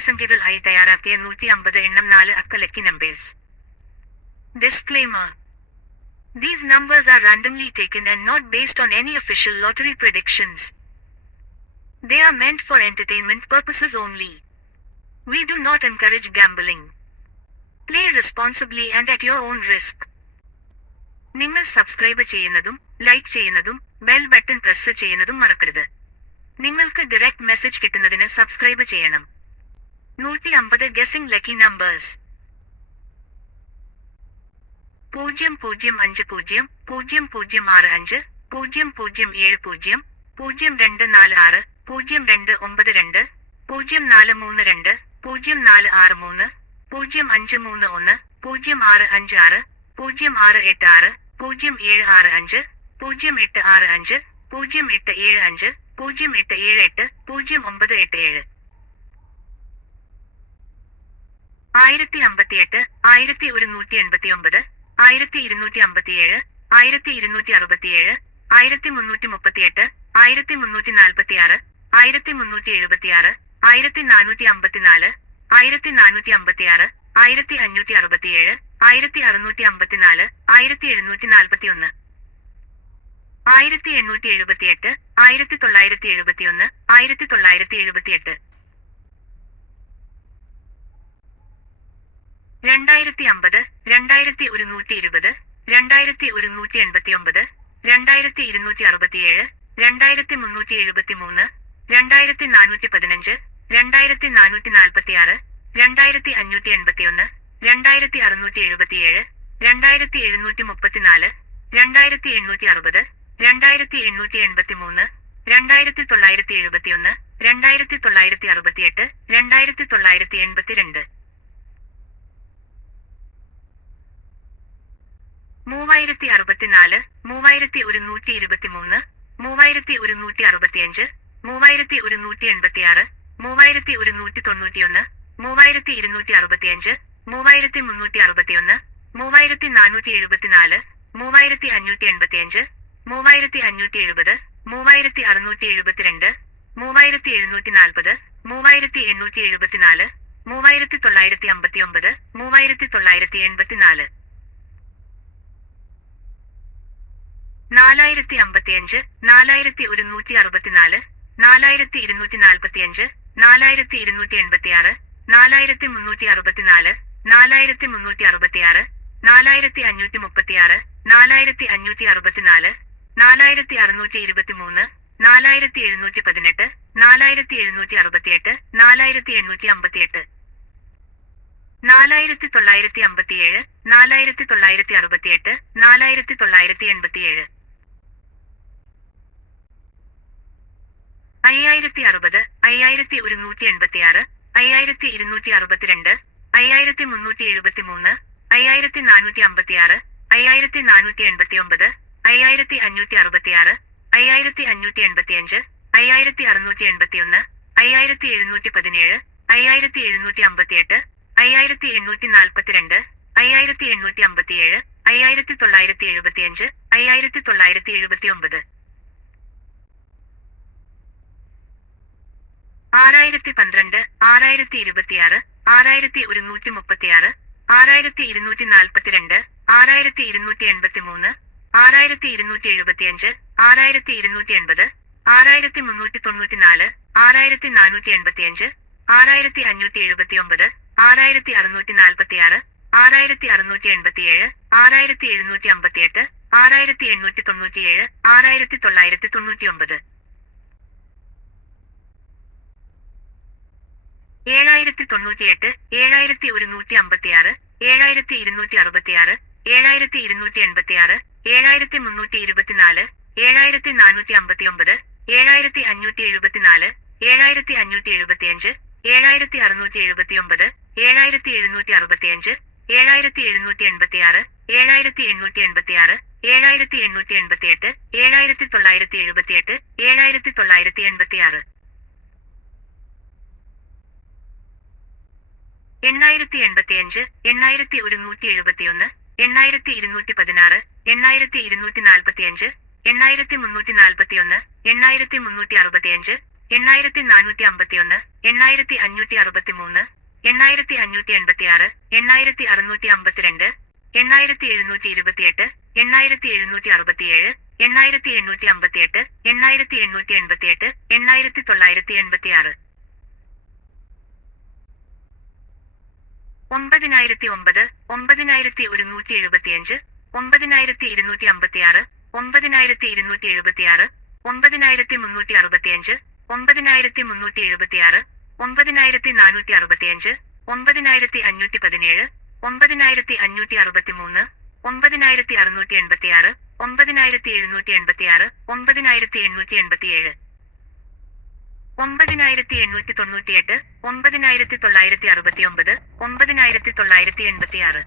സംഖ്യകൾ ആയി തയ്യാറാക്കിയ നൂറ്റി അമ്പത് എണ്ണം നാല് അക്ക lucky numbers disclaimer These numbers are randomly taken and not based on any official lottery predictions. They are meant for entertainment purposes only. We do not encourage gambling. Play responsibly and at your own risk. നിങ്ങൾ subscribe ചെയ്യുന്നതും like ചെയ്യുന്നതും bell button press ചെയ്യുന്നതും മറക്കരുത് നിങ്ങൾക്ക് direct message കിട്ടുന്നതിന് subscribe ചെയ്യണം. നൂറ്റി അമ്പത് ഗസിംഗ് ലക്കി നമ്പേഴ്സ് പൂജ്യം പൂജ്യം അഞ്ച് പൂജ്യം പൂജ്യം പൂജ്യം ആറ് അഞ്ച് പൂജ്യം പൂജ്യം ഏഴ് പൂജ്യം പൂജ്യം രണ്ട് നാല് ആറ് പൂജ്യം രണ്ട് ഒമ്പത് രണ്ട് പൂജ്യം നാല് മൂന്ന് രണ്ട് പൂജ്യം നാല് ആറ് മൂന്ന് പൂജ്യം അഞ്ച് മൂന്ന് ഒന്ന് പൂജ്യം ആറ് അഞ്ച് ആറ് പൂജ്യം ആറ് എട്ട് ആറ് പൂജ്യം ഏഴ് ആറ് അഞ്ച് പൂജ്യം എട്ട് ആറ് അഞ്ച് പൂജ്യം എട്ട് ഏഴ് അഞ്ച് പൂജ്യം എട്ട് ഏഴ് എട്ട് പൂജ്യം ഒമ്പത് എട്ട് ഏഴ്. ആയിരത്തി അമ്പത്തിയെട്ട് ആയിരത്തി ഒരുന്നൂറ്റി എൺപത്തി ഒമ്പത് ആയിരത്തി ഇരുന്നൂറ്റി അമ്പത്തിയേഴ് ആയിരത്തി ഇരുന്നൂറ്റി അറുപത്തിയേഴ് ആയിരത്തി മുന്നൂറ്റി മുപ്പത്തിയെട്ട് ആയിരത്തി മുന്നൂറ്റി നാൽപ്പത്തിയാറ് ആയിരത്തി മുന്നൂറ്റി എഴുപത്തിയാറ് ആയിരത്തി നാനൂറ്റി അമ്പത്തിനാല് ആയിരത്തി നാനൂറ്റി അമ്പത്തിയാറ് ആയിരത്തി അഞ്ഞൂറ്റി അറുപത്തിയേഴ് ആയിരത്തി അറുന്നൂറ്റി അമ്പത്തിനാല് ആയിരത്തി എഴുന്നൂറ്റി നാൽപ്പത്തിയൊന്ന് ആയിരത്തി എണ്ണൂറ്റി എഴുപത്തിയെട്ട് ആയിരത്തി തൊള്ളായിരത്തി എഴുപത്തിയൊന്ന് ആയിരത്തി തൊള്ളായിരത്തി എഴുപത്തിയെട്ട് രണ്ടായിരത്തി അമ്പത് രണ്ടായിരത്തി ഒരുന്നൂറ്റി ഇരുപത് രണ്ടായിരത്തി ഒരുന്നൂറ്റി എൺപത്തി ഒമ്പത് രണ്ടായിരത്തി ഇരുന്നൂറ്റി അറുപത്തിയേഴ് രണ്ടായിരത്തി മുന്നൂറ്റി എഴുപത്തി മൂന്ന് രണ്ടായിരത്തി നാനൂറ്റി പതിനഞ്ച് രണ്ടായിരത്തി നാനൂറ്റി നാൽപ്പത്തിയാറ് രണ്ടായിരത്തി അഞ്ഞൂറ്റി എൺപത്തിയൊന്ന് രണ്ടായിരത്തി അറുന്നൂറ്റി എഴുപത്തിയേഴ് രണ്ടായിരത്തി എഴുന്നൂറ്റി മുപ്പത്തിനാല് രണ്ടായിരത്തി എണ്ണൂറ്റി അറുപത് രണ്ടായിരത്തി എണ്ണൂറ്റി എൺപത്തി മൂന്ന് രണ്ടായിരത്തി തൊള്ളായിരത്തി എഴുപത്തിയൊന്ന് രണ്ടായിരത്തി തൊള്ളായിരത്തി അറുപത്തിയെട്ട് രണ്ടായിരത്തി തൊള്ളായിരത്തി എൺപത്തിരണ്ട് മൂവായിരത്തി അറുപത്തിനാല് മൂവായിരത്തി ഒരുന്നൂറ്റി ഇരുപത്തിമൂന്ന് മൂവായിരത്തി ഒരുന്നൂറ്റി അറുപത്തിയഞ്ച് മൂവായിരത്തി ഒരുന്നൂറ്റി എൺപത്തിയാറ് മൂവായിരത്തി ഒരുന്നൂറ്റി തൊണ്ണൂറ്റിയൊന്ന് മൂവായിരത്തി ഇരുന്നൂറ്റി അറുപത്തിയഞ്ച് മൂവായിരത്തി മുന്നൂറ്റി അറുപത്തിയൊന്ന് മൂവായിരത്തി നാനൂറ്റി എഴുപത്തിനാല് മൂവായിരത്തി അഞ്ഞൂറ്റി എൺപത്തിയഞ്ച് മൂവായിരത്തി അഞ്ഞൂറ്റി എഴുപത് മൂവായിരത്തി അറുന്നൂറ്റി എഴുപത്തിരണ്ട് മൂവായിരത്തി എഴുന്നൂറ്റി നാൽപ്പത് മൂവായിരത്തി എണ്ണൂറ്റി എഴുപത്തിനാല് മൂവായിരത്തി തൊള്ളായിരത്തി അമ്പത്തിയൊമ്പത് മൂവായിരത്തി തൊള്ളായിരത്തി എൺപത്തിനാല് നാലായിരത്തി അമ്പത്തിയഞ്ച് നാലായിരത്തി ഒരുന്നൂറ്റി അറുപത്തിനാല് നാലായിരത്തി ഇരുന്നൂറ്റി നാൽപ്പത്തിയഞ്ച് നാലായിരത്തി ഇരുന്നൂറ്റി എൺപത്തിയാറ് നാലായിരത്തി മുന്നൂറ്റി അറുപത്തിനാല് നാലായിരത്തി മുന്നൂറ്റി അറുപത്തിയാറ് നാലായിരത്തി അഞ്ഞൂറ്റി മുപ്പത്തിയാറ് നാലായിരത്തി അഞ്ഞൂറ്റി അറുപത്തിനാല് നാലായിരത്തി അറുന്നൂറ്റി ഇരുപത്തിമൂന്ന് നാലായിരത്തി എഴുന്നൂറ്റി പതിനെട്ട് നാലായിരത്തി എഴുന്നൂറ്റി അറുപത്തിയെട്ട് നാലായിരത്തി എണ്ണൂറ്റി അമ്പത്തിയെട്ട് നാലായിരത്തി തൊള്ളായിരത്തി അമ്പത്തിയേഴ് നാലായിരത്തി തൊള്ളായിരത്തി അറുപത്തിയെട്ട് നാലായിരത്തി തൊള്ളായിരത്തി എൺപത്തിയേഴ് അയ്യായിരത്തി അറുപത് അയ്യായിരത്തി ഒരുന്നൂറ്റി എൺപത്തിയാറ് അയ്യായിരത്തി ഇരുന്നൂറ്റി അറുപത്തിരണ്ട് അയ്യായിരത്തി മുന്നൂറ്റി എഴുപത്തി മൂന്ന് അയ്യായിരത്തി നാനൂറ്റി അമ്പത്തിയാറ് അയ്യായിരത്തി നാനൂറ്റി എൺപത്തി ഒമ്പത് അയ്യായിരത്തി അഞ്ഞൂറ്റി അറുപത്തിയാറ് അയ്യായിരത്തി അഞ്ഞൂറ്റി എൺപത്തിയഞ്ച് അയ്യായിരത്തി അറുന്നൂറ്റി എൺപത്തിയൊന്ന് അയ്യായിരത്തി എഴുന്നൂറ്റി പതിനേഴ് അയ്യായിരത്തി എഴുന്നൂറ്റി അമ്പത്തിയെട്ട് അയ്യായിരത്തി എണ്ണൂറ്റി നാൽപ്പത്തിരണ്ട് അയ്യായിരത്തി എണ്ണൂറ്റി അമ്പത്തിയേഴ് അയ്യായിരത്തി തൊള്ളായിരത്തി എഴുപത്തിയഞ്ച് അയ്യായിരത്തി തൊള്ളായിരത്തി എഴുപത്തി ഒമ്പത് ആറായിരത്തി പന്ത്രണ്ട് ആറായിരത്തി ഇരുപത്തിയാറ് ആറായിരത്തി ഒരുന്നൂറ്റി മുപ്പത്തിയാറ് ആറായിരത്തി ഇരുന്നൂറ്റി നാൽപ്പത്തിരണ്ട് ആറായിരത്തി ഇരുന്നൂറ്റി എൺപത്തി മൂന്ന് ആറായിരത്തി ഇരുന്നൂറ്റി എഴുപത്തിയഞ്ച് ആറായിരത്തി ഇരുന്നൂറ്റി എൺപത് ആറായിരത്തി മുന്നൂറ്റി തൊണ്ണൂറ്റിനാല് ആറായിരത്തി നാനൂറ്റി എൺപത്തിയഞ്ച് ആറായിരത്തി അഞ്ഞൂറ്റി എഴുപത്തി ഒമ്പത് ആറായിരത്തി അറുന്നൂറ്റി നാൽപ്പത്തിയാറ് ആറായിരത്തി അറുന്നൂറ്റി എൺപത്തിയേഴ് ആറായിരത്തി എഴുന്നൂറ്റി അമ്പത്തിയെട്ട് ആറായിരത്തി എണ്ണൂറ്റി തൊണ്ണൂറ്റിയേഴ് ആറായിരത്തി തൊള്ളായിരത്തി തൊണ്ണൂറ്റിയൊമ്പത് ഏഴായിരത്തി തൊണ്ണൂറ്റിയെട്ട് ഏഴായിരത്തി ഒരുന്നൂറ്റി അമ്പത്തിയാറ് ഏഴായിരത്തി ഇരുന്നൂറ്റി അറുപത്തിയാറ് ഏഴായിരത്തി ഇരുന്നൂറ്റി എൺപത്തിയാറ് ഏഴായിരത്തി മുന്നൂറ്റി ഇരുപത്തിനാല് ഏഴായിരത്തി നാനൂറ്റി അമ്പത്തിയൊമ്പത് ഏഴായിരത്തി അഞ്ഞൂറ്റി എഴുപത്തിനാല് ഏഴായിരത്തി അഞ്ഞൂറ്റി എഴുപത്തിയഞ്ച് ഏഴായിരത്തി അറുന്നൂറ്റി എഴുപത്തിയൊമ്പത് ഏഴായിരത്തി എഴുന്നൂറ്റി അറുപത്തിയഞ്ച് ഏഴായിരത്തി എഴുന്നൂറ്റി എൺപത്തിയാറ് ഏഴായിരത്തി എണ്ണൂറ്റി എൺപത്തിയാറ് ഏഴായിരത്തി എണ്ണൂറ്റി എൺപത്തിയെട്ട് ഏഴായിരത്തി തൊള്ളായിരത്തി എഴുപത്തിയെട്ട് ഏഴായിരത്തി തൊള്ളായിരത്തി എൺപത്തിയാറ് എണ്ണായിരത്തി എൺപത്തിയഞ്ച് എണ്ണായിരത്തി ഒരുന്നൂറ്റി എഴുപത്തിയൊന്ന് എണ്ണായിരത്തി ഇരുന്നൂറ്റി പതിനാറ് എണ്ണായിരത്തി ഇരുന്നൂറ്റി നാൽപ്പത്തിയഞ്ച് എണ്ണായിരത്തി മുന്നൂറ്റി നാൽപ്പത്തിയൊന്ന് എണ്ണായിരത്തി മുന്നൂറ്റി അറുപത്തിയഞ്ച് എണ്ണായിരത്തി നാനൂറ്റി അമ്പത്തിയൊന്ന് എണ്ണായിരത്തി അഞ്ഞൂറ്റി അറുപത്തിമൂന്ന് എണ്ണായിരത്തി അഞ്ഞൂറ്റി എൺപത്തിയാറ് എണ്ണായിരത്തി അറുന്നൂറ്റി അമ്പത്തിരണ്ട് എണ്ണായിരത്തി എഴുന്നൂറ്റി ഇരുപത്തിയെട്ട് എണ്ണായിരത്തി എഴുന്നൂറ്റി അറുപത്തിയേഴ് എണ്ണായിരത്തി എണ്ണൂറ്റി അമ്പത്തിയെട്ട് എണ്ണായിരത്തി എണ്ണൂറ്റി എൺപത്തിയെട്ട് എണ്ണായിരത്തി തൊള്ളായിരത്തി എൺപത്തിയാറ് ഒമ്പതിനായിരത്തി ഒമ്പത് ഒമ്പതിനായിരത്തി ഒരുന്നൂറ്റി എഴുപത്തിയഞ്ച് ഒമ്പതിനായിരത്തി ഇരുന്നൂറ്റി അമ്പത്തിയാറ് ഒമ്പതിനായിരത്തി ഇരുന്നൂറ്റി എഴുപത്തിയാറ് ഒമ്പതിനായിരത്തി മുന്നൂറ്റി അറുപത്തിയഞ്ച് ഒമ്പതിനായിരത്തി മുന്നൂറ്റി എഴുപത്തിയാറ് ഒമ്പതിനായിരത്തി നാനൂറ്റി അറുപത്തിയഞ്ച് ഒമ്പതിനായിരത്തി അഞ്ഞൂറ്റി പതിനേഴ് ഒമ്പതിനായിരത്തി അഞ്ഞൂറ്റി അറുപത്തിമൂന്ന് ഒമ്പതിനായിരത്തി അറുന്നൂറ്റി എൺപത്തിയാറ് ഒമ്പതിനായിരത്തി എഴുന്നൂറ്റി എൺപത്തിയാറ് ഒമ്പതിനായിരത്തി എണ്ണൂറ്റി എൺപത്തിയേഴ് ഒമ്പതിനായിരത്തി എണ്ണൂറ്റി തൊണ്ണൂറ്റിയെട്ട് ഒമ്പതിനായിരത്തി തൊള്ളായിരത്തി അറുപത്തിയൊമ്പത് ഒമ്പതിനായിരത്തി തൊള്ളായിരത്തി എൺപത്തിയാറ്